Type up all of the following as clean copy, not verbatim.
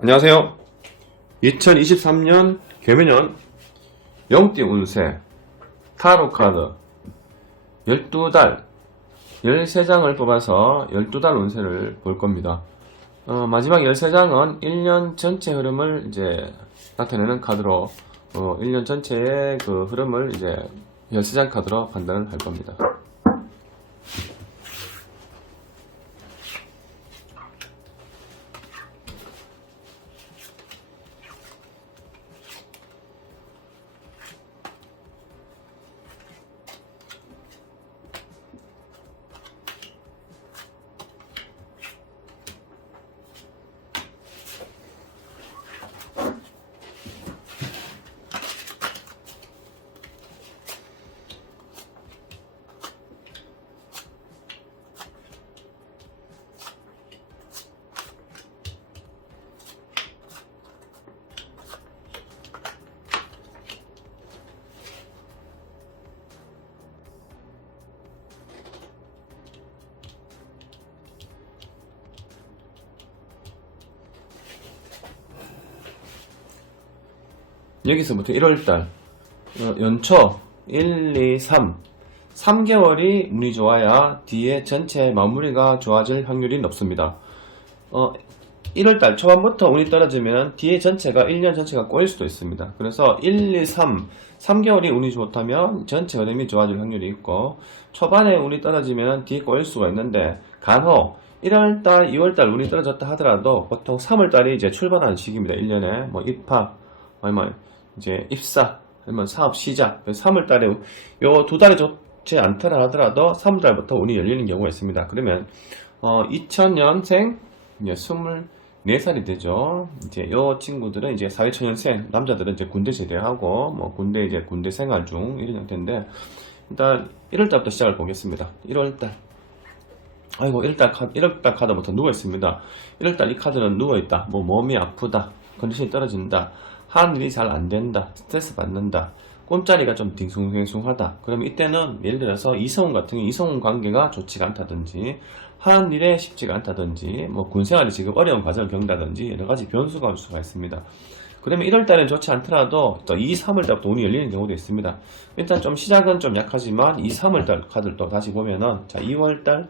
안녕하세요. 2023년 개묘년 영띠 운세 타로카드 12달 13장을 뽑아서 12달 운세를 볼 겁니다. 마지막 13장은 1년 전체 흐름을 이제 나타내는 카드로 1년 전체의 그 흐름을 이제 13장 카드로 판단을 할 겁니다. 여기서부터 1월달 연초 1, 2, 3 3개월이 운이 좋아야 뒤에 전체 마무리가 좋아질 확률이 높습니다. 1월달 초반부터 운이 떨어지면 뒤에 전체가 1년 전체가 꼬일 수도 있습니다. 그래서 1, 2, 3개월이 운이 좋다면 전체 흐름이 좋아질 확률이 있고, 초반에 운이 떨어지면 뒤에 꼬일 수가 있는데, 간혹 1월달, 2월달 운이 떨어졌다 하더라도 보통 3월달이 이제 출발하는 시기입니다. 1년에 뭐 입학, 아니면 이제 입사, 아니면 사업 시작. 3월달에 요 두 달이 좋지 않더라 하더라도 3월달부터 운이 열리는 경우가 있습니다. 그러면 2000년생 이제 24살이 되죠. 이제 요 친구들은 이제 사회초년생, 남자들은 이제 군대 제대하고 뭐 군대 생활 중 이런 형태인데, 일단 1월달부터 시작을 보겠습니다. 1월달. 아이고, 1월달 카드부터 누워있습니다. 1월달 이 카드는 누워있다. 뭐 몸이 아프다. 컨디션이 떨어진다. 하는 일이 잘 안된다. 스트레스 받는다. 꿈자리가 좀 딩숭생숭하다. 그러면 이때는 예를 들어서 이성운 같은 경우 이성운 관계가 좋지가 않다든지, 하는 일에 쉽지가 않다든지, 뭐 군생활이 지금 어려운 과정을 겪는다든지 여러가지 변수가 올 수가 있습니다. 그러면 1월달은 좋지 않더라도 또 2, 3월달부터 운이 열리는 경우도 있습니다. 일단 좀 시작은 좀 약하지만 2, 3월달 카드를 또 다시 보면은, 자, 2월달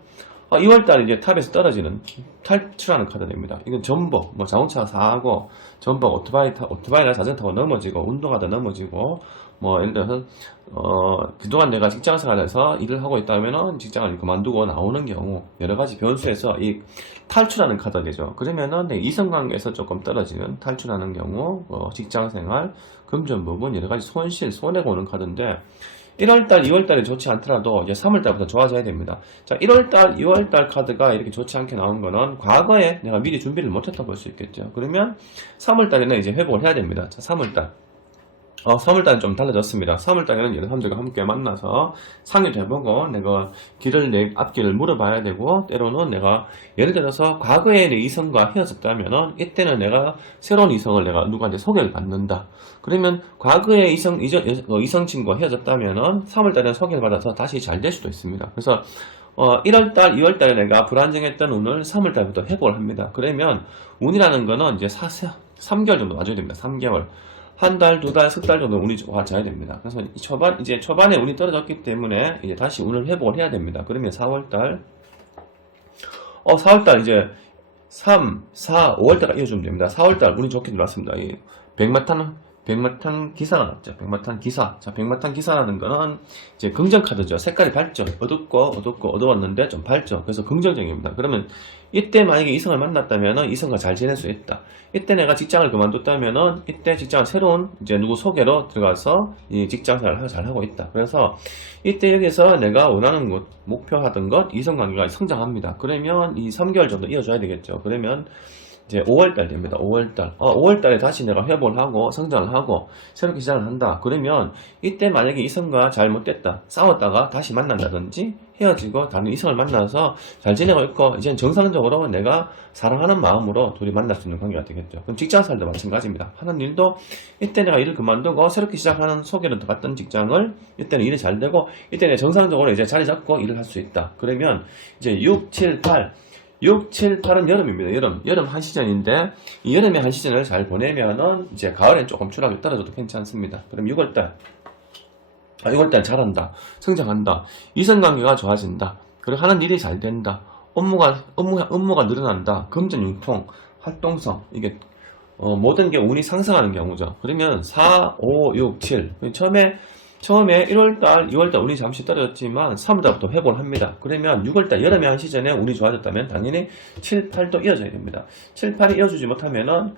2월달에 이제 탑에서 떨어지는 탈출하는 카드 됩니다. 이건 전복, 뭐 자동차 사고, 전복, 오토바이나 자전거 타고 넘어지고, 운동하다 넘어지고, 뭐 예를 들어서 그동안 내가 직장생활에서 일을 하고 있다면은 직장을 그만두고 나오는 경우, 여러 가지 변수에서 이 탈출하는 카드가 되죠. 그러면은 이성관계에서 조금 떨어지는 탈출하는 경우, 직장생활, 금전 부분, 여러 가지 손실, 손해가 오는 카드인데, 1월달, 2월달이 좋지 않더라도 이제 3월달부터 좋아져야 됩니다. 자, 1월달, 2월달 카드가 이렇게 좋지 않게 나온 거는 과거에 내가 미리 준비를 못했다 볼 수 있겠죠. 그러면 3월달에는 이제 회복을 해야 됩니다. 자, 3월달. 3월달은 좀 달라졌습니다. 3월달에는 여러 사람들과 함께 만나서 상의도 해보고, 내가 앞길을 물어봐야 되고, 때로는 내가 예를 들어서 과거에 내 이성과 헤어졌다면은 이때는 내가 새로운 이성을 내가 누구한테 소개를 받는다. 그러면 과거에 이성 친구와 헤어졌다면은 3월달에 소개를 받아서 다시 잘 될 수도 있습니다. 그래서 1월달, 2월달에 내가 불안정했던 운을 3월달부터 회복을 합니다. 그러면 운이라는 거는 이제 3개월 정도 와줘야 됩니다. 3개월. 한 달, 두 달, 석 달 정도 운이 좋아져야 됩니다. 그래서 초반에 운이 떨어졌기 때문에 이제 다시 운을 회복을 해야 됩니다. 그러면 4월달, 4월달 이제 3, 4, 5월달까지 이어주면 됩니다. 4월달 운이 좋게 들어왔습니다. 이 백마탄 기사가 났죠. 백마탄 기사. 자, 백마탄 기사라는 거는 이제 긍정 카드죠. 색깔이 밝죠. 어두웠는데 좀 밝죠. 그래서 긍정적입니다. 그러면 이때 만약에 이성을 만났다면은 이성과 잘 지낼 수 있다. 이때 내가 직장을 그만뒀다면은 이때 직장을 새로운 이제 누구 소개로 들어가서 이 직장 생활을 잘 하고 있다. 그래서 이때 여기서 내가 원하는 것, 목표하던 것, 이성 관계가 성장합니다. 그러면 이 3개월 정도 이어줘야 되겠죠. 그러면 이제 5월달 됩니다. 5월달. 5월달에 다시 내가 회복을 하고 성장을 하고 새롭게 시작을 한다. 그러면 이때 만약에 이성과 잘못됐다. 싸웠다가 다시 만난다든지 헤어지고 다른 이성을 만나서 잘 지내고 있고, 이제는 정상적으로 내가 사랑하는 마음으로 둘이 만날 수 있는 관계가 되겠죠. 그럼 직장생활도 마찬가지입니다. 하는 일도 이때 내가 일을 그만두고 새롭게 시작하는 소개를 받던 직장을 이때는 일이 잘 되고, 이때 내가 정상적으로 이제 자리 잡고 일을 할 수 있다. 그러면 이제 6, 7, 8 6, 7, 8은 여름입니다. 여름 한 시즌인데, 이 여름의 한 시즌을 잘 보내면은, 이제 가을엔 조금 추락이 떨어져도 괜찮습니다. 그럼 6월달 잘한다. 성장한다. 이성관계가 좋아진다. 그리고 하는 일이 잘 된다. 업무가 늘어난다. 금전 융통, 활동성, 이게, 모든 게 운이 상승하는 경우죠. 그러면 4, 5, 6, 7. 처음에 1월달, 2월달 운이 잠시 떨어졌지만 3월달부터 회복을 합니다. 그러면 6월달 여름의 한 시즌에 운이 좋아졌다면 당연히 7, 8도 이어져야 됩니다. 7, 8이 이어주지 못하면은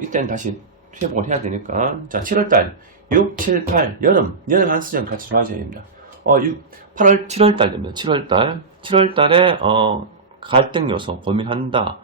이때는 다시 회복을 해야 되니까 자 7월달 6, 7, 8 여름 한 시즌 같이 좋아져야 됩니다. 7월달 됩니다. 7월달에 갈등 요소 고민한다.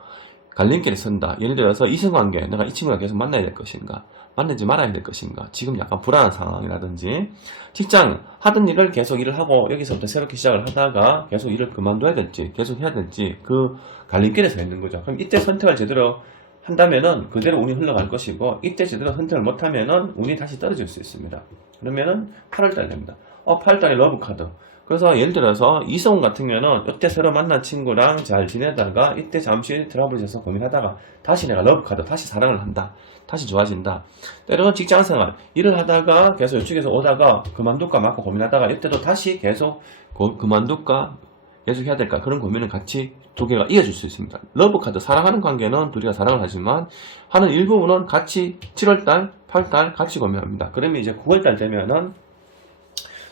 갈림길에 선다. 예를 들어서 이성관계, 내가 이 친구가 계속 만나야 될 것인가, 만나지 말아야 될 것인가, 지금 약간 불안한 상황이라든지, 직장, 하던 일을 계속 일을 하고, 여기서부터 새롭게 시작을 하다가 계속 일을 그만둬야 될지, 계속 해야 될지, 그 갈림길에 서 있는 거죠. 그럼 이때 선택을 제대로 한다면은 그대로 운이 흘러갈 것이고, 이때 제대로 선택을 못하면은 운이 다시 떨어질 수 있습니다. 그러면은 8월달 됩니다. 8월달에 러브카드. 그래서 예를 들어서 이성훈 같은 경우는 이때 새로 만난 친구랑 잘 지내다가 이때 잠시 트러블이 있어서 고민하다가 다시 내가 러브카드, 다시 사랑을 한다. 다시 좋아진다. 때로는 직장생활, 일을 하다가 계속 이쪽에서 오다가 그만둘까 말까 고민하다가 이때도 다시 계속 그만둘까 계속 해야 될까 그런 고민을 같이 두 개가 이어질 수 있습니다. 러브카드, 사랑하는 관계는 둘이가 사랑을 하지만 하는 일부분은 같이 7월달, 8월달 같이 고민합니다. 그러면 이제 9월달 되면은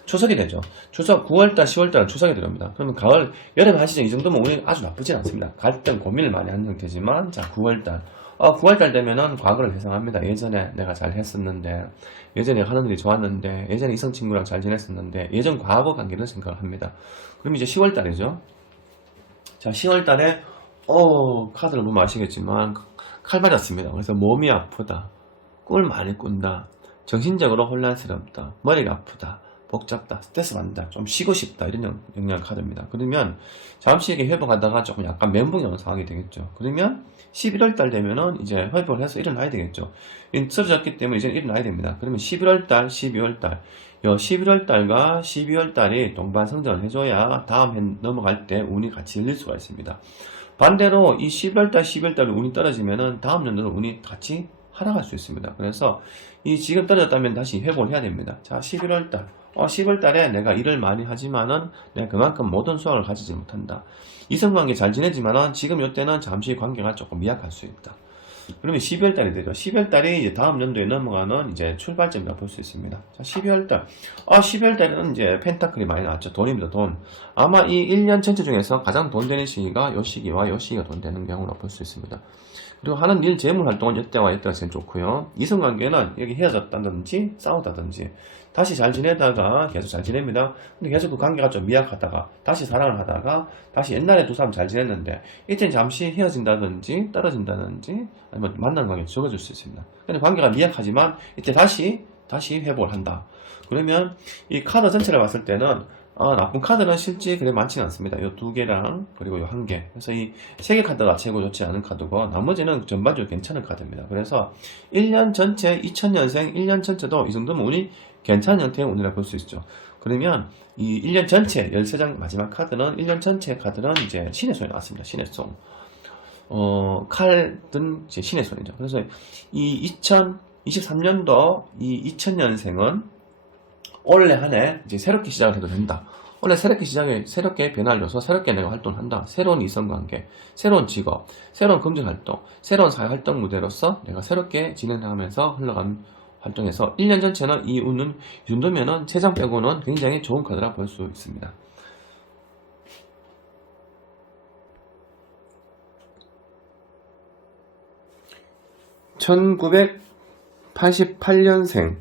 추석이 되죠. 추석 9월달, 10월달은 추석이 들어옵니다. 그러면 가을, 여름 한 시즌 이 정도면 운이 아주 나쁘진 않습니다. 갈등, 고민을 많이 하는 상태지만, 자, 9월달. 9월달 되면은 과거를 회상합니다. 예전에 내가 잘 했었는데, 예전에 하는 일이 좋았는데, 예전에 이성 친구랑 잘 지냈었는데, 예전 과거 관계를 생각을 합니다. 그럼 이제 10월달이죠. 자, 10월달에, 카드를 보면 아시겠지만, 칼 맞았습니다. 그래서 몸이 아프다. 꿈을 많이 꾼다. 정신적으로 혼란스럽다. 머리가 아프다. 복잡다, 스트레스 받는다, 좀 쉬고 싶다 이런 영향 카드입니다. 그러면 잠시 이렇게 회복하다가 조금 약간 멘붕이 오는 상황이 되겠죠. 그러면 11월달 되면은 이제 회복을 해서 일어나야 되겠죠. 쓰러졌기 때문에 이제 일어나야 됩니다. 그러면 11월달, 12월달, 11월달과 12월달이 동반성장을 해줘야 다음 해 넘어갈 때 운이 같이 열릴 수가 있습니다. 반대로 이 11월달, 12월달 운이 떨어지면은 다음 연도는 운이 같이 하락할 수 있습니다. 그래서 이 지금 떨어졌다면 다시 회복을 해야 됩니다. 자, 11월달. 10월달에 내가 일을 많이 하지만은 내가 그만큼 모든 수확을 가지지 못한다. 이성관계 잘 지내지만은 지금 이때는 잠시 관계가 조금 미약할 수 있다. 그러면 12월달이 되죠. 12월달이 이제 다음 연도에 넘어가는 이제 출발점이라고 볼 수 있습니다. 자, 12월달. 12월달에는 이제 펜타클이 많이 나왔죠. 돈입니다, 돈. 아마 이 1년 전체 중에서 가장 돈 되는 시기가 요 시기와 요 시기가 돈 되는 경우라고 볼 수 있습니다. 그리고 하는 일, 재물 활동은 이때와 이때가 제일 좋고요. 이성관계는 여기 헤어졌다든지 싸우다든지 다시 잘 지내다가 계속 잘 지냅니다. 근데 계속 그 관계가 좀 미약하다가 다시 사랑을 하다가 다시 옛날에 두 사람 잘 지냈는데 이때는 잠시 헤어진다든지 떨어진다든지 아니면 만나는 관계가 적어질 수 있습니다. 근데 관계가 미약하지만 이때 다시 회복을 한다. 그러면 이 카드 전체를 봤을 때는 나쁜 카드는 실제 그래 많지는 않습니다. 이 두 개랑 그리고 이 한 개. 그래서 이 세 개 카드가 최고 좋지 않은 카드고 나머지는 전반적으로 괜찮은 카드입니다. 그래서 1년 전체 2000년생 1년 전체도 이 정도면 운이 괜찮은 형태의 운이라고 볼 수 있죠. 그러면 이 1년 전체 13장 마지막 카드는 1년 전체 카드는 이제 신의 손이 나왔습니다. 신의 손. 칼든 이제 신의 손이죠. 그래서 이 2023년도 이 2000년생은 올해 한 해 이제 새롭게 시작을 해도 된다. 올해 새롭게 변화를 줘서 새롭게 내가 활동을 한다. 새로운 이성관계, 새로운 직업, 새로운 금전활동, 새로운 사회활동 무대로서 내가 새롭게 진행하면서 흘러가는 활동에서 1년 전체는 이 운은 이 정도면은 세장 빼고는 굉장히 좋은 카드라 볼 수 있습니다. (1988년생)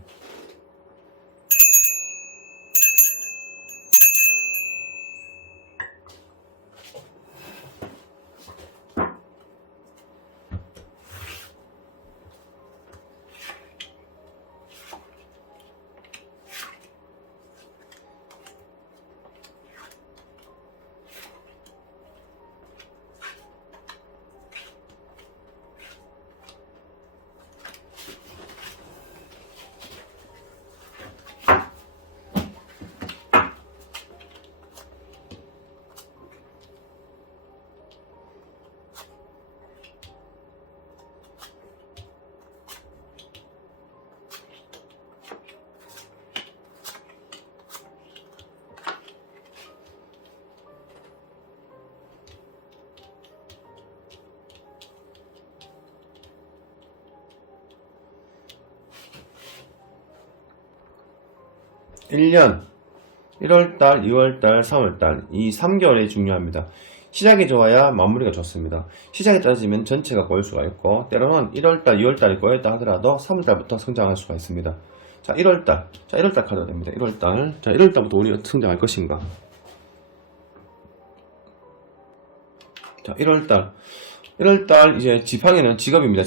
1년 1월달, 2월달, 3월달 이 3개월이 중요합니다. 시작이 좋아야 마무리가 좋습니다. 시작이 떨어지면 전체가 꼬일 수가 있고 때로는 1월달, 2월달이 꼬였다 하더라도 3월달부터 성장할 수가 있습니다. 자, 1월달. 자, 1월달 카드가 됩니다. 1월달. 자, 1월달부터 우리가 성장할 것인가? 자, 1월달. 1월달 이제 지팡이는 직업입니다.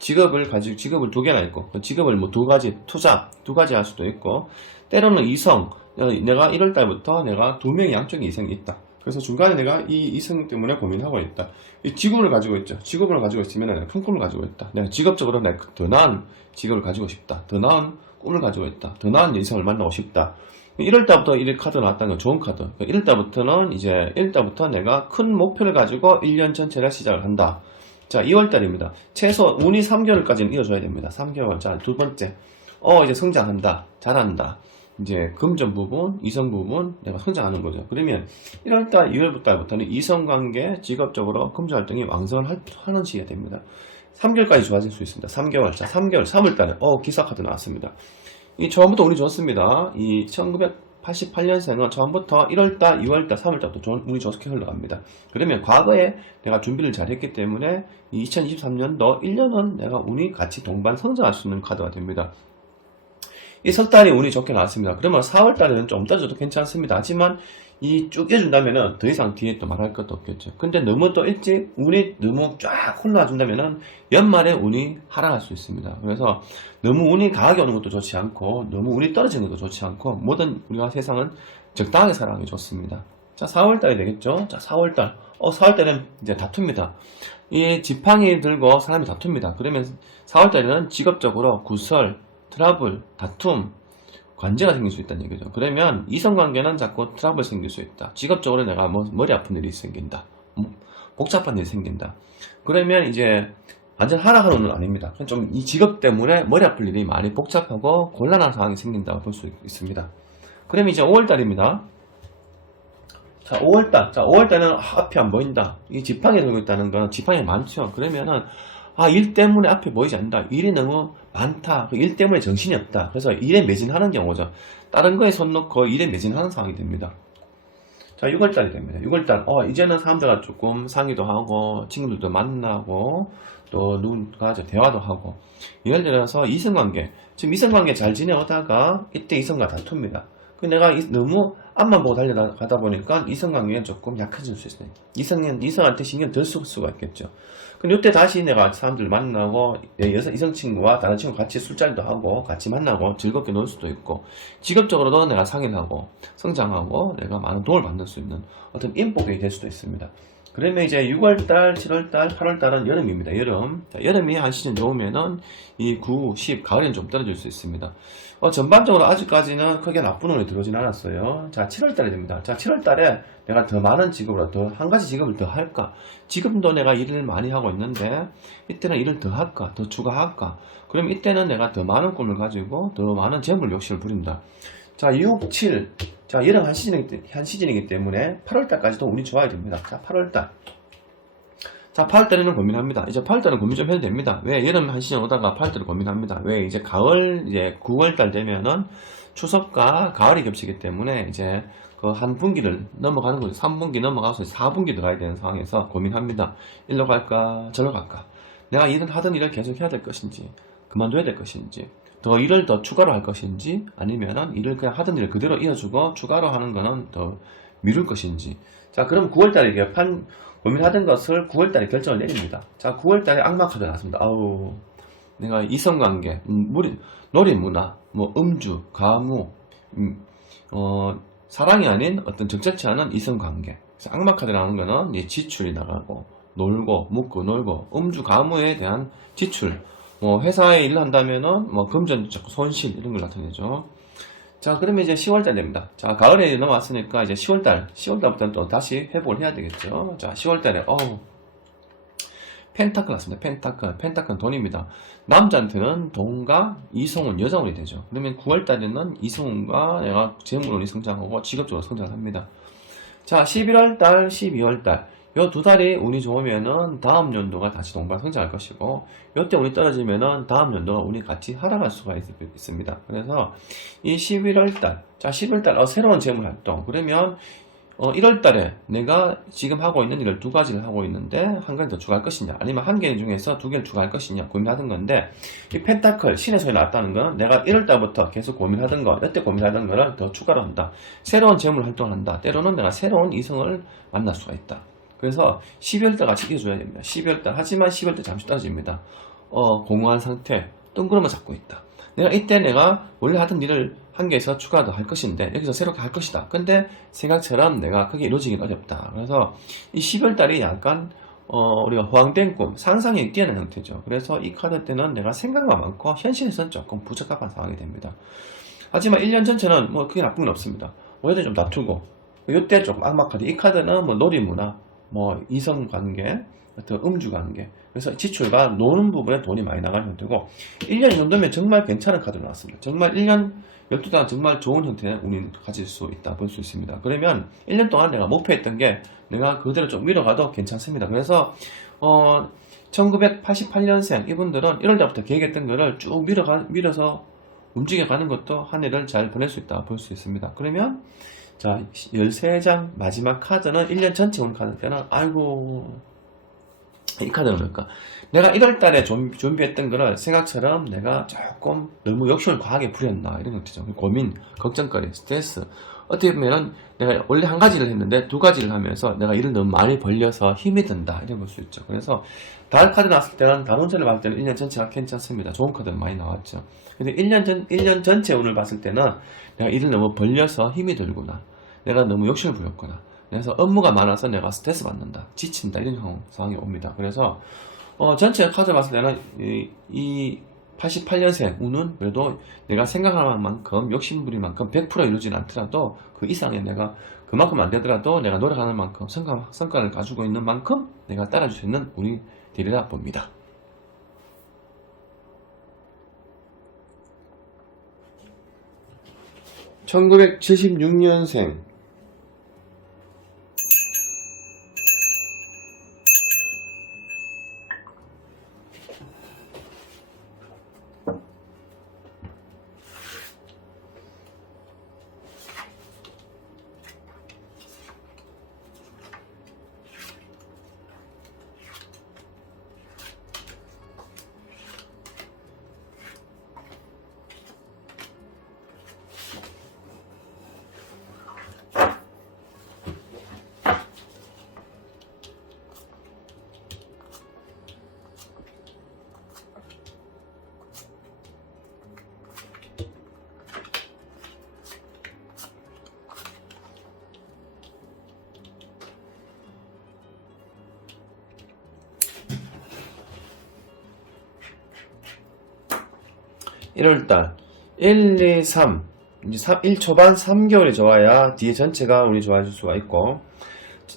직업을 가지고 직업을 두 개나 있고 그 직업을 뭐 두 가지 투자 두 가지 할 수도 있고 때로는 이성 내가 1월달부터 내가 두 명의 양쪽에 이성이 있다. 그래서 중간에 내가 이 이성 때문에 고민하고 있다. 이 직업을 가지고 있죠. 직업을 가지고 있으면 내가 큰 꿈을 가지고 있다. 내가 직업적으로 내가 더 나은 직업을 가지고 싶다. 더 나은 꿈을 가지고 있다. 더 나은 이성을 만나고 싶다. 1월달부터 이 카드 나왔다는 건 좋은 카드. 1월달부터는 이제 1월달부터 내가 큰 목표를 가지고 1년 전체를 시작을 한다. 자, 2월달입니다. 최소 운이 3개월까지는 이어줘야 됩니다. 3개월. 자, 두 번째. 이제 성장한다. 잘한다. 이제 금전 부분, 이성 부분 내가 성장하는 거죠. 그러면 1월달, 2월달부터는 이성관계, 직업적으로 금전 활동이 왕성을 하는 시기가 됩니다. 3개월까지 좋아질 수 있습니다. 3개월. 자, 3개월, 3월달에 기사 카드 나왔습니다. 이 처음부터 운이 좋습니다. 이 1988년생은 처음부터 1월달, 2월달, 3월달부터 운이 좋게 흘러갑니다. 그러면 과거에 내가 준비를 잘했기 때문에 2023년도 1년은 내가 운이 같이 동반 성장할 수 있는 카드가 됩니다. 이 석 달이 운이 좋게 나왔습니다. 그러면 4월 달에는 좀 떨어져도 괜찮습니다. 하지만 이 쭉 이어준다면은 더 이상 뒤에 또 말할 것도 없겠죠. 근데 너무 또 일찍 운이 너무 쫙 흘러준다면은 연말에 운이 하락할 수 있습니다. 그래서 너무 운이 강하게 오는 것도 좋지 않고 너무 운이 떨어지는 것도 좋지 않고 모든 우리가 세상은 적당하게 살아가는 게 좋습니다. 자, 4월 달이 되겠죠. 자, 4월 달. 4월 달은 이제 다툽니다. 이 지팡이 들고 사람이 다툽니다. 그러면 4월 달에는 직업적으로 구설, 트러블, 다툼, 관제가 생길 수 있다는 얘기죠. 그러면 이성관계는 자꾸 트러블 생길 수 있다. 직업적으로 내가 뭐 머리 아픈 일이 생긴다. 복잡한 일이 생긴다. 그러면 이제 완전 하락하는 건 아닙니다. 좀 이 직업 때문에 머리 아플 일이 많이 복잡하고 곤란한 상황이 생긴다고 볼 수 있습니다. 그러면 이제 5월달입니다. 자, 5월달. 자, 5월달은 앞이 안 보인다. 이 지팡이 들고 있다는 건 지팡이 많죠. 그러면은 일 때문에 앞에 보이지 않는다. 일이 너무 많다. 그 일 때문에 정신이 없다. 그래서 일에 매진하는 경우죠. 다른 거에 손 놓고 일에 매진하는 상황이 됩니다. 자, 6월달이 됩니다. 6월달. 이제는 사람들과 조금 상의도 하고, 친구들도 만나고, 또 누군가 대화도 하고. 예를 들어서 이성관계. 지금 이성관계 잘 지내오다가 이때 이성과 다툽니다. 내가 너무 앞만 보고 달려가다 보니까 이성관계는 조금 약해질 수 있어요. 이성한테 신경 덜 쓸 수가 있겠죠. 근데 이때 다시 내가 사람들 만나고 이성 친구와 다른 친구 같이 술자리도 하고 같이 만나고 즐겁게 놀 수도 있고 직업적으로도 내가 상의를 하고 성장하고 내가 많은 도움을 받을 수 있는 어떤 인복이 될 수도 있습니다. 그러면 이제 6월달, 7월달, 8월달은 여름입니다. 여름. 자, 여름이 한 시즌 좋으면은 이 9, 10, 가을에는 좀 떨어질 수 있습니다. 전반적으로 아직까지는 크게 나쁜 운이 들어오진 않았어요. 자, 7월달이 됩니다. 자, 7월달에 내가 더 많은 직업으로 더 한 가지 직업을 더 할까? 지금도 내가 일을 많이 하고 있는데 이때는 일을 더 할까? 더 추가할까? 그럼 이때는 내가 더 많은 꿈을 가지고 더 많은 재물 욕심을 부린다. 자, 6, 7. 자, 여름 한 시즌이기 때문에 8월달까지도 운이 좋아야 됩니다. 자, 8월달. 자, 8월달에는 고민합니다. 이제 8월달은 고민 좀 해도 됩니다. 왜? 여름 한 시즌 오다가 8월달을 고민합니다. 왜? 이제 가을, 이제 9월달 되면은 추석과 가을이 겹치기 때문에 이제 그 한 분기를 넘어가는 거죠. 3분기 넘어가서 4분기 들어가야 되는 상황에서 고민합니다. 일로 갈까? 절로 갈까? 내가 하던 일을 계속 해야 될 것인지, 그만둬야 될 것인지, 더 일을 더 추가로 할 것인지, 아니면은 일을 그냥 하던 일을 그대로 이어주고 추가로 하는 거는 더 미룰 것인지. 자, 그럼 9월달에 고민하던 것을 9월달에 결정을 내립니다. 자, 9월달에 악마 카드 나왔습니다. 내가 이성관계, 놀이문화, 음주, 가무, 사랑이 아닌 어떤 적절치 않은 이성관계. 그래서 악마 카드 나오는 거는 이제 지출이 나가고, 놀고, 묵고, 놀고, 음주, 가무에 대한 지출. 회사에 일을 한다면은, 금전 손실, 이런 걸 나타내죠. 자, 그러면 이제 10월달 됩니다. 자, 가을에 넘어왔으니까 이제 10월달부터는 또 다시 회복을 해야 되겠죠. 자, 10월달에, 펜타클 났습니다. 펜타클은 돈입니다. 남자한테는 돈과 이성운, 여자운이 되죠. 그러면 9월달에는 이성운과 내가 재물운이 성장하고 직업적으로 성장합니다. 자, 11월달, 12월달. 요 두 달이 운이 좋으면은 다음 연도가 다시 동반 성장할 것이고, 요때 운이 떨어지면은 다음 연도가 운이 같이 하락할 수가 있습니다. 그래서 이 11월 달, 자 11월 달 새로운 재물 활동. 그러면 1월 달에 내가 지금 하고 있는 일을 두 가지를 하고 있는데 한 가지 더 추가할 것이냐, 아니면 한 개 중에서 두 개를 추가할 것이냐 고민하던 건데, 이 펜타클 신의 손이 나왔다는 건 내가 1월 달부터 계속 고민하던 거, 이때 고민하던 거를 더 추가로 한다. 새로운 재물 활동을 한다. 때로는 내가 새로운 이성을 만날 수가 있다. 그래서 12월 달 같이 이겨줘야 됩니다. 12월 달. 하지만 12월 달 잠시 떨어집니다. 공허한 상태, 뜬구름을 잡고 있다. 내가 이때 내가 원래 하던 일을 한 개에서 추가 더 할 것인데 여기서 새롭게 할 것이다. 근데 생각처럼 내가 크게 이루어지긴 어렵다. 그래서 이 12월 달이 약간 우리가 호황된 꿈, 상상에 뛰어난 형태죠. 그래서 이 카드 때는 내가 생각만 많고 현실에서는 조금 부적합한 상황이 됩니다. 하지만 1년 전체는 뭐 그게 나쁜 건 없습니다. 오히려 좀 다투고, 이때 조금 악마 카드. 이 카드는 뭐 놀이문화, 뭐 이성관계, 어떤 음주관계, 그래서 지출과 노는 부분에 돈이 많이 나가는 형태고, 1년 정도면 정말 괜찮은 카드로 나왔습니다. 정말 1년 12달 정말 좋은 형태의 운이 가질 수 있다 볼 수 있습니다. 그러면 1년 동안 내가 목표했던 게 내가 그대로 좀 밀어가도 괜찮습니다. 그래서 1988년생 이분들은 1월달부터 계획했던 거를 쭉 밀어서 움직여가는 것도 한 해를 잘 보낼 수 있다 볼 수 있습니다. 그러면 자 13장 마지막 카드는 1년 전체 운 카드 때는, 아이고 이 카드는 뭘까? 내가 1월달에 준비했던 거를 생각처럼 내가 조금 너무 욕심을 과하게 부렸나, 이런 것이죠. 고민, 걱정거리, 스트레스. 어떻게 보면은 내가 원래 한 가지를 했는데 두 가지를 하면서 내가 일을 너무 많이 벌려서 힘이 든다, 이렇게 볼 수 있죠. 그래서 다른 카드 나왔을 때는, 다문제를 봤을 때는 1년 전체가 괜찮습니다. 좋은 카드가 많이 나왔죠. 근데 1년 전체 운을 봤을 때는 내가 일을 너무 벌려서 힘이 들구나, 내가 너무 욕심을 부렸구나, 그래서 업무가 많아서 내가 스트레스 받는다, 지친다, 이런 상황이 옵니다. 그래서 전체 카드 봤을 때는 이 88년생 운은 그래도 내가 생각하는 만큼, 욕심부릴 만큼 100% 이루어지지 않더라도 그 이상의 내가 그만큼 안 되더라도 내가 노력하는 만큼 성과를 가지고 있는 만큼 내가 따라줄 수 있는 운이 되리라 봅니다. (1976년생) (1월달) 1, 2, 3 이제 1 초반 3개월이 좋아야 뒤에 전체가 운이 좋아질 수가 있고,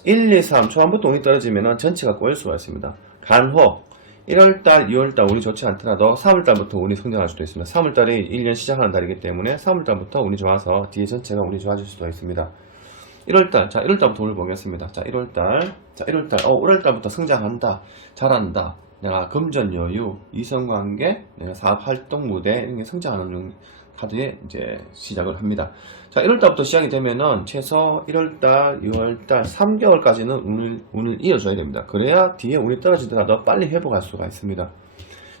1, 2, 3 초반부터 운이 떨어지면 전체가 꼬일 수가 있습니다. 간호 1월달, 2월달 운이 좋지 않더라도 3월달부터 운이 성장할 수도 있습니다. 3월달이 1년 시작하는 달이기 때문에 3월달부터 운이 좋아서 뒤에 전체가 운이 좋아질 수도 있습니다. 1월달, 자 1월달부터 운을 보겠습니다. 자 1월달, 1월달부터 성장한다, 잘한다, 내가 금전 여유, 이성관계, 내가 사업 활동 무대, 이런 게 성장하는 카드에 이제 시작을 합니다. 자, 1월달부터 시작이 되면은 최소 1월달, 2월달, 3개월까지는 운을 이어줘야 됩니다. 그래야 뒤에 운이 떨어지더라도 빨리 회복할 수가 있습니다.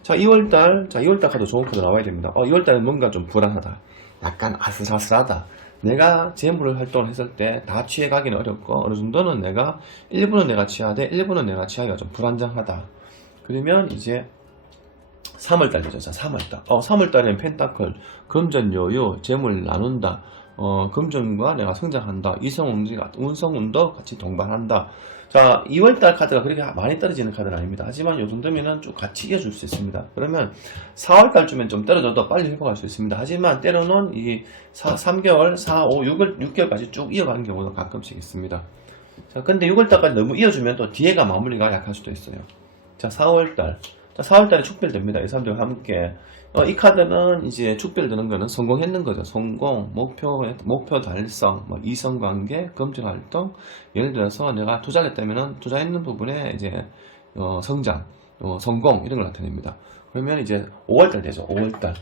자, 2월달 카드 좋은 카드 나와야 됩니다. 2월달은 뭔가 좀 불안하다, 약간 아슬아슬하다. 내가 재물을 활동을 했을 때 다 취해가기는 어렵고, 어느 정도는 내가 일부는 내가 취하되 일부는 내가 취하기가 좀 불안정하다. 그러면 이제 3월달이죠. 자, 3월달. 3월달에는 펜타클, 금전 여유, 재물 나눈다, 금전과 내가 성장한다, 운성운도 같이 동반한다. 자, 2월달 카드가 그렇게 많이 떨어지는 카드는 아닙니다. 하지만 요 정도면은 좀 같이 이어줄 수 있습니다. 그러면 4월달쯤엔 좀 떨어져도 빨리 회복할 수 있습니다. 하지만 때로는 이 3개월, 4, 5, 6개월까지 쭉 이어가는 경우도 가끔씩 있습니다. 자, 근데 6월달까지 너무 이어주면 또 뒤에가 마무리가 약할 수도 있어요. 자, 4월달. 자, 4월달에 축별됩니다. 이 사람들과 함께. 이 카드는 이제 축별되는 거는 성공했는 거죠. 성공, 목표 달성, 뭐 이성관계, 검증활동. 예를 들어서 내가 투자했다면은 투자했는 부분에 이제 성장, 성공 이런 걸 나타냅니다. 그러면 이제 5월달 되죠. 5월달.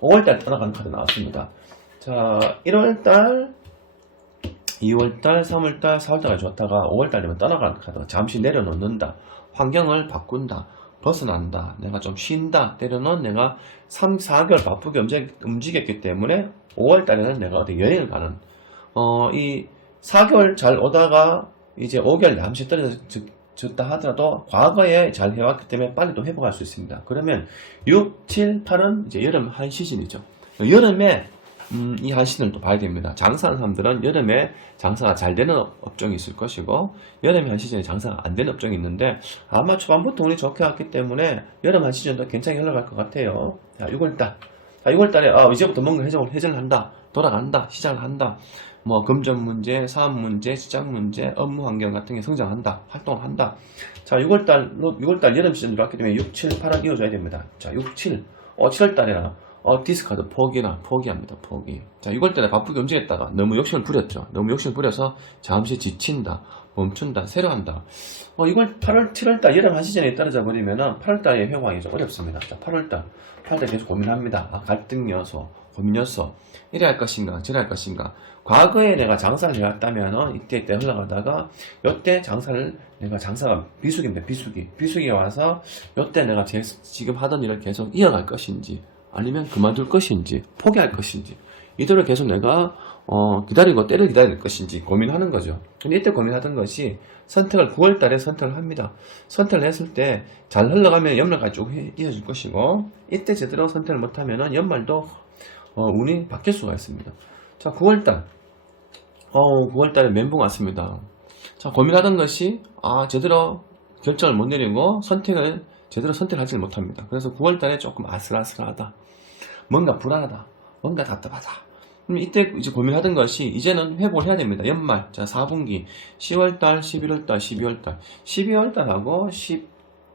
5월달 떠나가는 카드 나왔습니다. 자, 1월달, 2월달, 3월달, 4월달까지 좋다가 5월달 되면 떠나가는 카드. 잠시 내려놓는다. 환경을 바꾼다. 벗어난다. 내가 좀 쉰다. 때로는 내가 3, 4개월 바쁘게 움직였기 때문에 5월달에는 내가 어디 여행을 가는 이 4개월 잘 오다가 이제 5개월 잠시 떨어졌다 하더라도 과거에 잘 해왔기 때문에 빨리 또 회복할 수 있습니다. 그러면 6, 7, 8은 이제 여름 한 시즌이죠. 여름에 이 한 시즌을 또 봐야 됩니다. 장사하는 사람들은 여름에 장사가 잘 되는 업종이 있을 것이고 여름에 한 시즌에 장사가 안 되는 업종이 있는데 아마 초반부터 운이 좋게 왔기 때문에 여름 한 시즌도 굉장히 흘러갈 것 같아요. 자, 6월달. 자, 6월달에 이제부터 뭔가 회전을 한다. 돌아간다. 시작을 한다. 뭐 금전 문제, 사업 문제, 시장 문제, 업무 환경 같은 게 성장한다. 활동을 한다. 자, 6월달 여름 시즌 들어왔기 때문에 6, 7, 8은 이어줘야 됩니다. 자, 6, 7. 7월달에는 디스카드 포기합니다. 포기. 자, 6월달에 바쁘게 움직였다가 너무 욕심을 부렸죠. 너무 욕심을 부려서 잠시 지친다. 멈춘다. 새로 한다. 6월, 8월, 7월달 여름 한 시즌에 떨어져 버리면은 8월달에 회복하기 좀 어렵습니다. 자, 8월달 계속 고민합니다. 갈등 요소, 고민 요소. 이래 할 것인가, 저래 할 것인가. 과거에 내가 장사를 해왔다면은 이때 흘러가다가 요때 장사가 비수기입니다. 비수기가 와서 요때 내가 지금 하던 일을 계속 이어갈 것인지 아니면 그만둘 것인지 포기할 것인지 이들을 계속 내가 기다리고 때를 기다릴 것인지 고민하는 거죠. 근데 이때 고민하던 것이 선택을 9월달에 선택을 합니다. 선택을 했을 때 잘 흘러가면 연말까지 쭉 이어질 것이고 이때 제대로 선택을 못하면 연말도 운이 바뀔 수가 있습니다. 자, 9월달 9월달에 멘붕 왔습니다. 자, 고민하던 것이 제대로 결정을 못 내리고 제대로 선택하지 못합니다. 그래서 9월달에 조금 아슬아슬하다. 뭔가 불안하다. 뭔가 답답하다. 그럼 이때 이제 고민하던 것이 이제는 회복을 해야 됩니다. 연말, 자, 4분기, 10월달, 11월달, 12월달. 12월달하고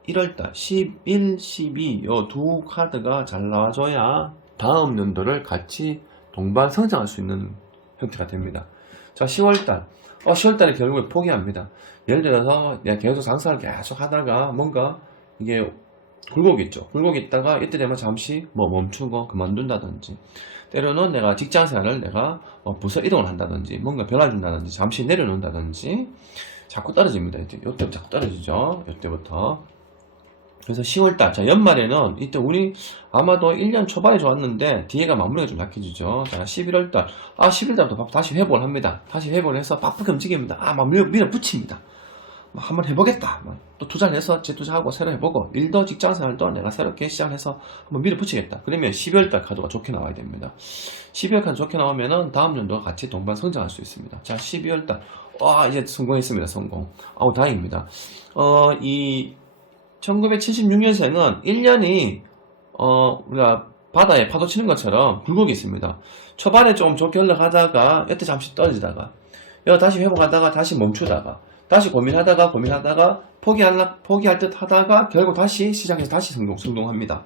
11월달, 11, 12, 요 두 카드가 잘 나와줘야 다음 연도를 같이 동반 성장할 수 있는 형태가 됩니다. 자, 10월달. 10월달에 결국에 포기합니다. 예를 들어서 내가 계속 장사를 계속 하다가 뭔가 이게 굴곡있죠. 굴곡있다가 이때 되면 잠시 멈추고 그만둔다든지 때로는 내가 직장생활을 내가 부서 이동을 한다든지 뭔가 변화를 준다든지 잠시 내려놓는다든지 자꾸 떨어집니다. 이때부터 자꾸 떨어지죠. 이때부터. 그래서 10월달, 자, 연말에는 이때 운이 아마도 1년 초반에 좋았는데 뒤에가 마무리가 좀 약해지죠. 자, 11월달, 11월달부터 다시 회복을 합니다. 다시 회복을 해서 바쁘게 움직입니다. 막 밀어붙입니다. 한번 해보겠다. 또 투자를 해서 재투자하고 새로 해보고 일도 직장생활도 내가 새롭게 시작해서 한번 밀어붙이겠다. 그러면 12월달 카드가 좋게 나와야 됩니다. 12월 카드 좋게 나오면은 다음 연도가 같이 동반 성장할 수 있습니다. 자, 12월달 이제 성공했습니다. 성공. 다행입니다. 이 1976년생은 1년이 우리가 바다에 파도 치는 것처럼 굴곡이 있습니다. 초반에 좀 좋게 흘러가다가 여태 잠시 떨어지다가 다시 회복하다가 다시 멈추다가 다시 고민하다가 포기할 듯 하다가 결국 다시 시작해서 다시 성공합니다.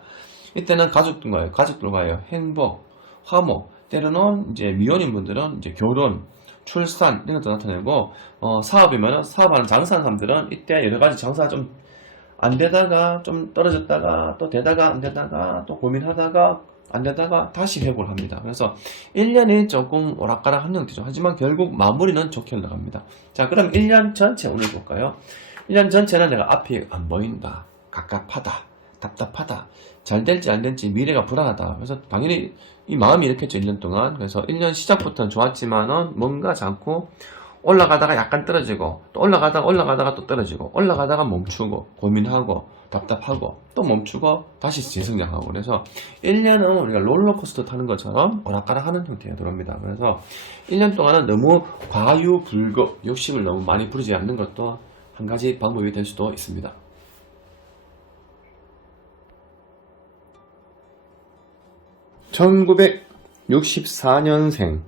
이때는 가족들과의 행복, 화목, 때로는 이제 미혼인 분들은 이제 결혼, 출산 이런 것도 나타내고 사업이면은 사업하는 장사하는 사람들은 이때 여러 가지 장사가 좀 안 되다가 좀 떨어졌다가 또 되다가 안 되다가 또 고민하다가 안 되다가 다시 회복을 합니다. 그래서 1년이 조금 오락가락한 형태죠. 하지만 결국 마무리는 좋게 흘러갑니다. 자, 그럼 1년 전체 오늘 볼까요? 1년 전체는 내가 앞이 안 보인다. 갑갑하다. 답답하다. 잘 될지 안 될지 미래가 불안하다. 그래서 당연히 이 마음이 이렇겠죠. 1년 동안. 그래서 1년 시작부터는 좋았지만은 뭔가 자꾸 올라가다가 약간 떨어지고 또 올라가다가 또 떨어지고 올라가다가 멈추고 고민하고 답답하고 또 멈추고 다시 재성장하고 그래서 1년은 우리가 롤러코스터 타는 것처럼 오락가락하는 형태가 들어옵니다. 그래서 1년 동안은 너무 과유불급 욕심을 너무 많이 부리지 않는 것도 한 가지 방법이 될 수도 있습니다. (1964년생)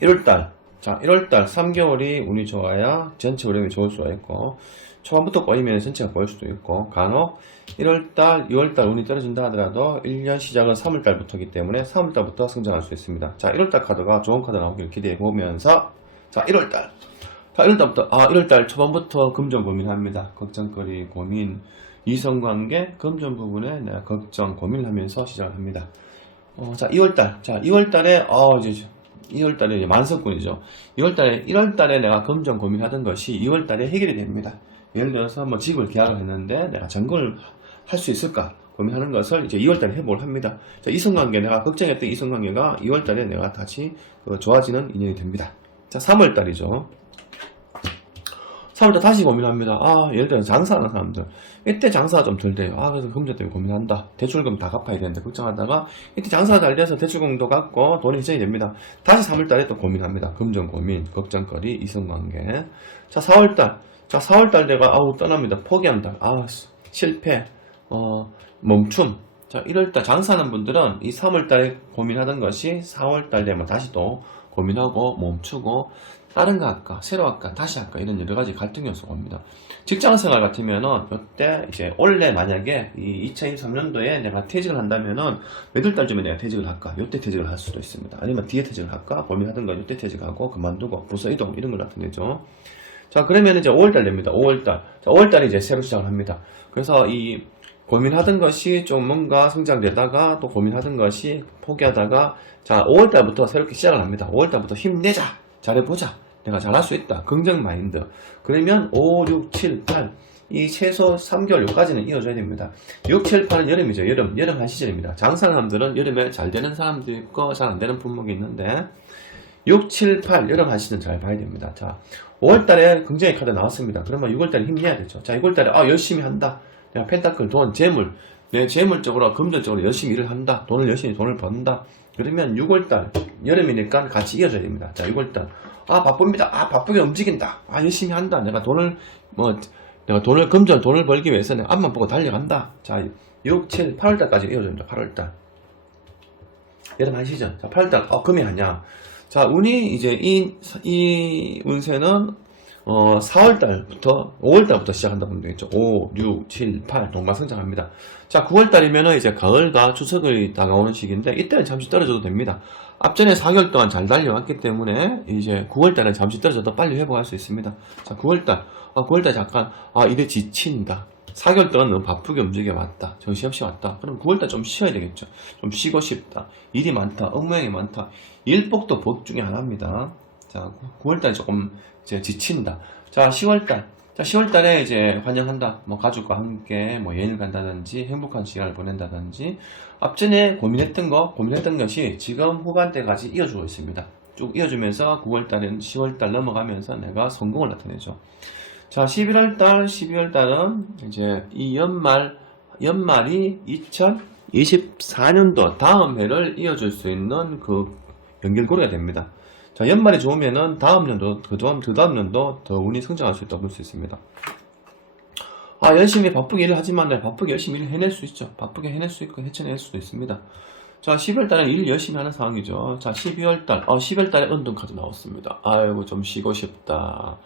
1월달. 자, 1월달 3개월이 운이 좋아야 전체 흐름이 좋을 수가 있고, 초반부터 꼬이면 전체가 꼬일 수도 있고, 간혹 1월달, 2월달 운이 떨어진다 하더라도 1년 시작은 3월달부터이기 때문에 3월달부터 성장할 수 있습니다. 자, 1월달 카드가 좋은 카드 나오길 기대해 보면서, 자, 1월달. 자, 1월달부터, 1월달 초반부터 금전 고민합니다. 걱정거리, 고민, 이성관계, 금전 부분에 내가 걱정, 고민을 하면서 시작을 합니다. 자, 2월달. 자, 2월달에, 이제 2월달에 이제 만석군이죠. 2월달에, 1월달에 내가 금전 고민하던 것이 2월달에 해결이 됩니다. 예를 들어서 뭐 집을 계약을 했는데 내가 전공을 할 수 있을까 고민하는 것을 이제 2월달에 회복을 합니다. 자, 이성관계, 내가 걱정했던 이성관계가 2월달에 내가 다시 좋아지는 인연이 됩니다. 자, 3월달이죠. 3월달 다시 고민합니다. 예를 들어서 장사하는 사람들. 이때 장사가 좀 덜 돼요. 그래서 금전 때문에 고민한다. 대출금 다 갚아야 되는데 걱정하다가 이때 장사가 잘 돼서 대출금도 갚고 돈이 희생이 됩니다. 다시 3월달에 또 고민합니다. 금전 고민, 걱정거리, 이성관계. 자, 4월달. 자, 4월달 내가 떠납니다. 포기한다. 실패. 멈춤. 자, 1월달 장사하는 분들은 이 3월달에 고민하던 것이 4월달 되면 다시 또 고민하고 멈추고 다른 거 할까, 새로 할까, 다시 할까, 이런 여러 가지 갈등 요소가 옵니다. 직장 생활 같으면은, 이때, 이제, 원래 만약에, 이 2023년도에 내가 퇴직을 한다면은, 몇 월 달쯤에 내가 퇴직을 할까, 요때 퇴직을 할 수도 있습니다. 아니면 뒤에 퇴직을 할까, 고민하던 거 요때 퇴직하고, 그만두고, 부서 이동, 이런 걸 나타내죠. 자, 그러면 이제 5월달 됩니다. 5월달. 자, 5월달에 이제 새로 시작을 합니다. 그래서 이, 고민하던 것이 좀 뭔가 성장되다가, 또 고민하던 것이 포기하다가, 자, 5월달부터 새롭게 시작을 합니다. 5월달부터 힘내자! 잘해보자. 내가 잘할 수 있다. 긍정 마인드. 그러면 5, 6, 7, 8. 이 최소 3개월 요까지는 이어져야 됩니다. 6, 7, 8은 여름이죠. 여름 한 시절입니다. 장사하는 사람들은 여름에 잘 되는 사람도 있고 잘 안 되는 품목이 있는데 6, 7, 8 여름 한 시즌 잘 봐야 됩니다. 자, 5월달에 긍정의 카드 나왔습니다. 그러면 6월달에 힘내야 되죠. 자, 6월달에 열심히 한다. 내가 펜타클, 돈, 재물. 내 재물적으로 금전적으로 열심히 일을 한다. 돈을 번다. 그러면 6월달 여름이니까 같이 이어져야 됩니다. 자, 6월달 바쁩니다. 바쁘게 움직인다. 열심히 한다. 내가 돈을 금전 돈을 벌기 위해서 내가 앞만 보고 달려간다. 자, 6, 7, 8월달까지 이어집니다. 8월달 여름 한 시즌. 자, 8월달 금이 하냐. 자, 운이 이제 이 운세는 4월달부터 5월달부터 시작한다 보면 되겠죠. 5, 6, 7, 8 동반성장합니다. 자, 9월달이면은 이제 가을과 추석이 다가오는 시기인데 이때는 잠시 떨어져도 됩니다. 앞전에 4개월 동안 잘 달려왔기 때문에 이제 9월달은 잠시 떨어져도 빨리 회복할 수 있습니다. 자, 9월달 잠깐 일에 지친다. 4개월 동안 너무 바쁘게 움직여 왔다. 정신없이 왔다. 그럼 9월달 좀 쉬어야 되겠죠. 좀 쉬고 싶다. 일이 많다. 업무량이 많다. 일복도 복 중에 하나입니다. 자, 9월달 조금 이제 지친다. 자, 10월달. 자, 10월달에 이제 환영한다. 뭐 가족과 함께 여행을 간다든지 행복한 시간을 보낸다든지 앞전에 고민했던 것이 지금 후반때까지 이어주고 있습니다. 쭉 이어주면서 9월달은 10월달 넘어가면서 내가 성공을 나타내죠. 자, 11월달, 12월달은 이제 이 연말이 2024년도 다음 해를 이어줄 수 있는 그 연결고리가 됩니다. 자, 연말이 좋으면은 다음 연도, 그 다음 연도 더 운이 성장할 수 있다고 볼 수 있습니다. 열심히 바쁘게 일을 하지만 내가 바쁘게 열심히 일을 해낼 수 있죠. 바쁘게 해낼 수 있고 헤쳐낼 수도 있습니다. 자, 11월달에 일 열심히 하는 상황이죠. 자, 12월달, 12월달에 은둔 카드 나왔습니다. 아이고, 좀 쉬고 싶다.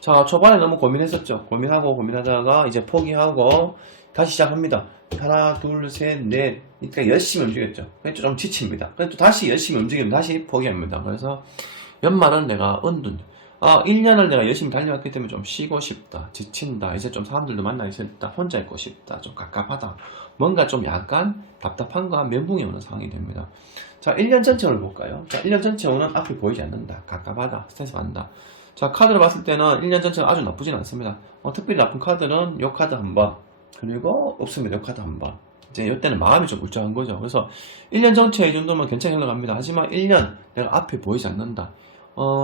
자, 초반에 너무 고민했었죠. 고민하다가 이제 포기하고 다시 시작합니다. 하나, 둘, 셋, 넷. 그러니까 열심히 움직였죠. 그래서 좀 지칩니다. 그래서 또 다시 열심히 움직이면 다시 포기합니다. 그래서 연말은 내가 은둔. 1년을 내가 열심히 달려왔기 때문에 좀 쉬고 싶다. 지친다. 이제 좀 사람들도 만나기 싫다. 혼자 있고 싶다. 좀 갑갑하다. 뭔가 좀 약간 답답함과 멘붕이 오는 상황이 됩니다. 자, 1년 전체를 볼까요? 자, 1년 전체 오는 앞이 보이지 않는다. 갑갑하다. 스트레스 받는다. 자, 카드를 봤을 때는 1년 전체가 아주 나쁘진 않습니다. 특별히 나쁜 카드는 요 카드 한 번, 그리고 없습니다. 요 카드 한 번. 이제 이때는 마음이 좀 울적한 거죠. 그래서 1년 전체 이 정도면 괜찮게 흘러갑니다. 하지만 1년 내가 앞에 보이지 않는다.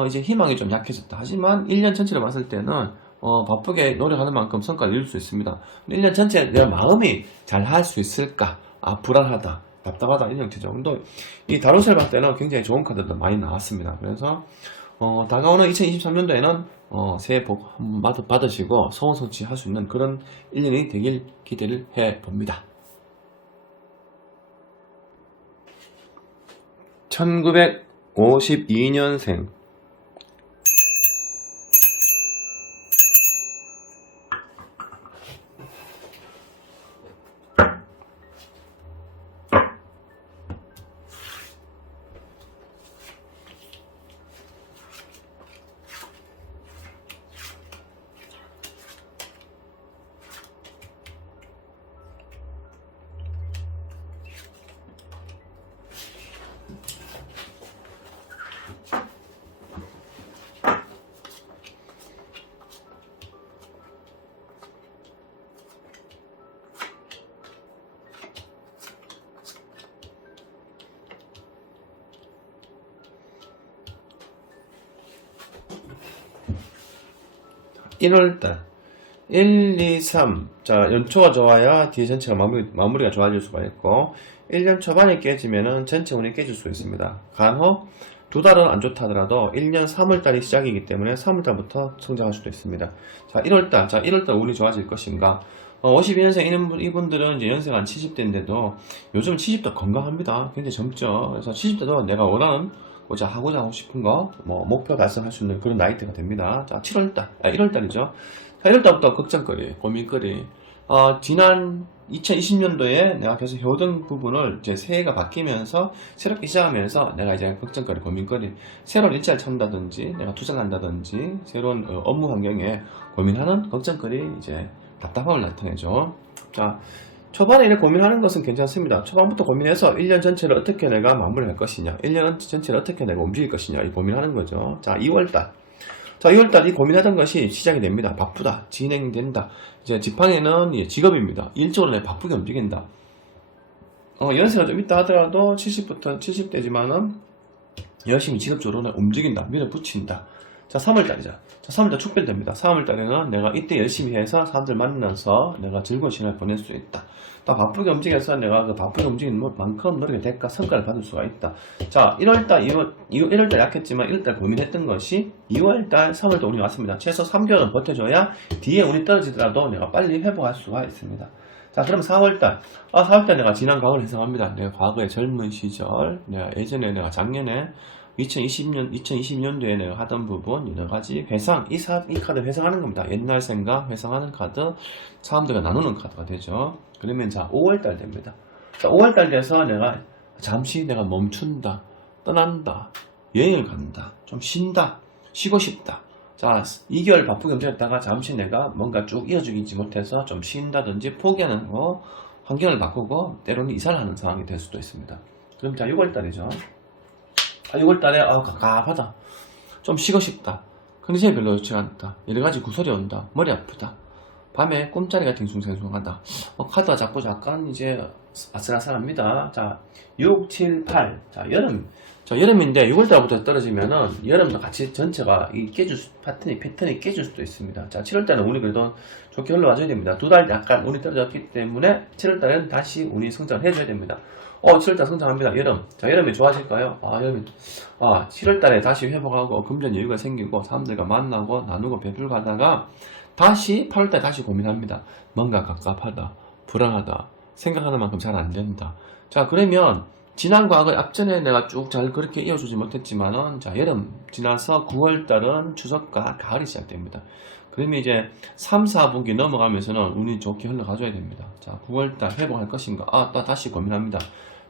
이제 희망이 좀 약해졌다. 하지만 1년 전체를 봤을 때는 바쁘게 노력하는 만큼 성과를 이룰 수 있습니다. 1년 전체 내가 마음이 잘 할 수 있을까? 불안하다. 답답하다. 이런 형태죠. 근데 이 다루셀 봤을 때는 굉장히 좋은 카드도 많이 나왔습니다. 그래서 다가오는 2023년도에는 새해 복 한번 받으시고 소원 성취할 수 있는 그런 1년이 되길 기대를 해봅니다. 1900 52년생. 일 1월달 1, 2, 3. 자, 연초가 좋아야 뒤에 전체가 마무리가 좋아질 수가 있고, 1년 초반에 깨지면은 전체 운이 깨질 수 있습니다. 간혹 두 달은 안 좋다 하더라도 1년 3월달이 시작이기 때문에 3월달부터 성장할 수도 있습니다. 자, 1월달. 자, 1월달 운이 좋아질 것인가? 52년생 이분들은 이제 연세가 한 70대인데도 요즘 70대 건강합니다. 굉장히 젊죠. 그래서 70대도 내가 원하는 하고자 하고 싶은 거, 목표 달성할 수 있는 그런 나이대가 됩니다. 자, 1월달이죠. 자, 1월달부터 걱정거리, 고민거리. 지난 2020년도에 내가 계속 해오던 부분을 이제 새해가 바뀌면서 새롭게 시작하면서 내가 이제 걱정거리, 고민거리, 새로운 일자리를 찾는다든지, 내가 투자를 한다든지, 새로운 업무 환경에 고민하는 걱정거리, 이제 답답함을 나타내죠. 자, 초반에 이렇게 고민하는 것은 괜찮습니다. 초반부터 고민해서 1년 전체를 어떻게 내가 마무리할 것이냐, 1년 전체를 어떻게 내가 움직일 것이냐, 이 고민하는 거죠. 자, 2월달. 자, 2월달 이 고민하던 것이 시작이 됩니다. 바쁘다, 진행된다. 이제 지팡이는 직업입니다. 일적으로 내가 바쁘게 움직인다. 연세가 좀 있다 하더라도 70부터 70대지만은 열심히 직업적으로 움직인다, 밀어붙인다. 자, 3월달이죠. 자, 3월달 축별됩니다. 3월달에는 내가 이때 열심히 해서 사람들 만나서 내가 즐거운 시간을 보낼 수 있다. 또 바쁘게 움직여서 내가 그 바쁘게 움직이는 만큼 노력의 대가, 성과를 받을 수가 있다. 자, 1월달, 1월달 약했지만 1월달 고민했던 것이 2월달, 3월달 운이 왔습니다. 최소 3개월은 버텨줘야 뒤에 운이 떨어지더라도 내가 빨리 회복할 수가 있습니다. 자, 그럼 4월달. 4월달 내가 지난 과거를 해석합니다. 내가 과거의 젊은 시절, 내가 작년에 2020년도에 내가 하던 부분, 여러가지 회상, 이 카드 회상하는 겁니다. 옛날 생각, 회상하는 카드, 사람들과 나누는 카드가 되죠. 그러면 자, 5월달 됩니다. 자, 5월달 돼서 내가 잠시 내가 멈춘다, 떠난다, 여행을 간다, 좀 쉰다, 쉬고 싶다. 자, 2개월 바쁘게 움직였다가 잠시 내가 뭔가 쭉 이어주지 못해서 좀 쉰다든지 포기하는 거, 환경을 바꾸고 때로는 이사를 하는 상황이 될 수도 있습니다. 그럼 자, 6월달이죠. 6월달에 갑갑하다, 좀 쉬고 싶다, 컨디션이 별로 좋지 않다, 여러가지 구설이 온다, 머리 아프다, 밤에 꿈자리가 딩숭생숭하다. 카드가 자꾸 약간 이제 아슬아슬합니다. 자, 6, 7, 8. 자, 여름. 자, 여름인데 6월달부터 떨어지면은 여름도 같이 전체가 패턴이 깨질 수도 있습니다. 자, 7월달은 운이 그래도 좋게 흘러가줘야 됩니다. 두 달 약간 운이 떨어졌기 때문에 7월달은 다시 운이 성장을 해줘야 됩니다. 7월달 성장합니다. 여름. 자, 여름이 좋아질까요? 7월달에 다시 회복하고 금전 여유가 생기고 사람들과 만나고 나누고 베풀고 하다가 다시 8월달에 다시 고민합니다. 뭔가 갑갑하다, 불안하다, 생각하는 만큼 잘 안 된다. 자, 그러면 지난 과거 앞전에 내가 쭉 잘 그렇게 이어주지 못했지만은, 자, 여름 지나서 9월달은 추석과 가을이 시작됩니다. 그러면 이제 3, 4분기 넘어가면서는 운이 좋게 흘러가줘야 됩니다. 자, 9월달 회복할 것인가? 다시 고민합니다.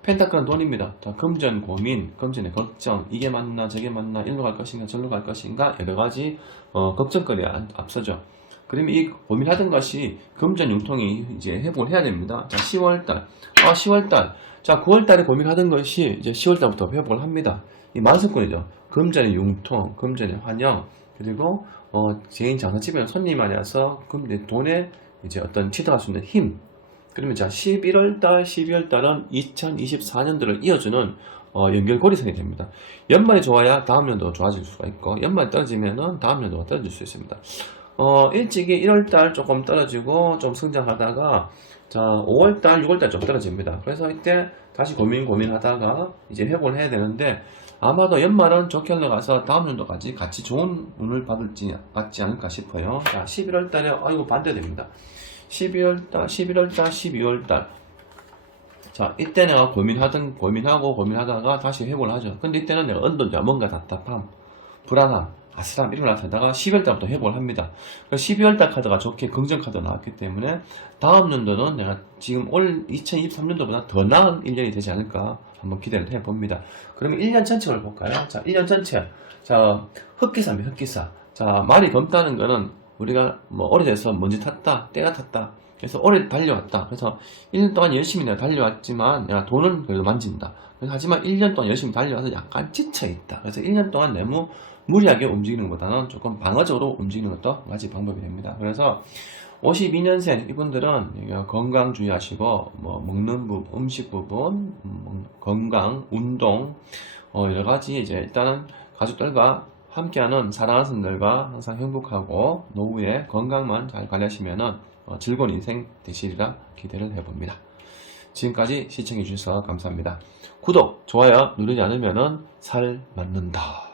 펜타클은 돈입니다. 자, 금전 고민, 금전의 걱정, 이게 맞나 저게 맞나, 일로 갈 것인가 저로 갈 것인가, 여러가지 걱정거리 앞서죠. 그러면 이 고민하던 것이 금전 융통이 이제 회복을 해야 됩니다. 자, 10월달. 10월달. 자, 9월달에 고민하던 것이 이제 10월달부터 회복을 합니다. 이 만석권이죠. 금전의 융통, 금전의 환영, 그리고 개인 장사집에 손님이 많이 와서 돈에 이제 어떤 취득할 수 있는 힘. 그러면 자, 11월달, 12월달은 2024년도를 이어주는 연결고리선이 됩니다. 연말이 좋아야 다음 년도가 좋아질 수가 있고, 연말이 떨어지면은 다음 년도가 떨어질 수 있습니다. 일찍이 1월달 조금 떨어지고 좀 성장하다가, 자, 5월달, 6월달 좀 떨어집니다. 그래서 이때 다시 고민하다가 이제 회복을 해야 되는데, 아마도 연말은 좋게 흘러가서 다음 년도까지 같이 좋은 운을 받지 않을까 싶어요. 자, 11월달에 반대됩니다. 11월달, 12월달. 자, 이때 내가 고민하다가 다시 회복을 하죠. 근데 이때는 내가 언더자 뭔가 답답함, 불안함, 아슬함 이런 걸 나타내다가 12월 달부터 회복을 합니다. 12월 달 카드가 좋게 긍정 카드가 나왔기 때문에 다음 연도는 내가 지금 올 2023년도보다 더 나은 1년이 되지 않을까 한번 기대를 해봅니다. 그러면 1년 전체를 볼까요? 자, 1년 전체. 자, 흑기사입니다. 흑기사. 자, 말이 검다는 거는 우리가 뭐 오래돼서 먼지 탔다, 때가 탔다. 그래서 오래 달려왔다. 그래서 1년 동안 열심히 내가 달려왔지만 내가 돈은 그래도 만진다. 하지만 1년 동안 열심히 달려와서 약간 지쳐있다. 그래서 1년 동안 너무 무리하게 움직이는 것보다는 조금 방어적으로 움직이는 것도 한 가지 방법이 됩니다. 그래서 52년생 이분들은 건강 주의하시고 뭐 먹는 부분, 음식 부분, 건강, 운동 여러 가지 이제 일단은 가족들과 함께하는 사랑하는 분들과 항상 행복하고 노후에 건강만 잘 관리하시면은 즐거운 인생 되시리라 기대를 해봅니다. 지금까지 시청해 주셔서 감사합니다. 구독, 좋아요 누르지 않으면은 살 맞는다.